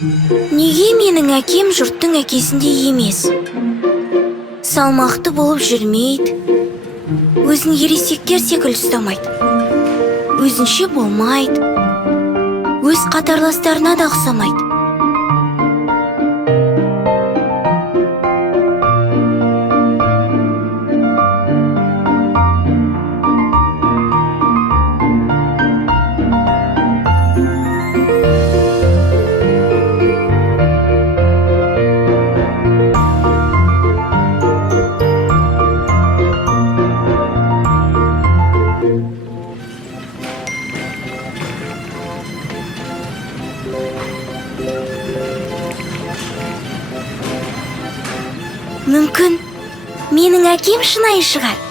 Неге менің әкем жұрттың әкесіндей емес? Салмақты болып жүрмейді, өзін ересектер секілді ұстамайды, өзінше болмайды, өз қатарластарына да ұқсамайды. Мүмкін менің әкем шынайы шығар.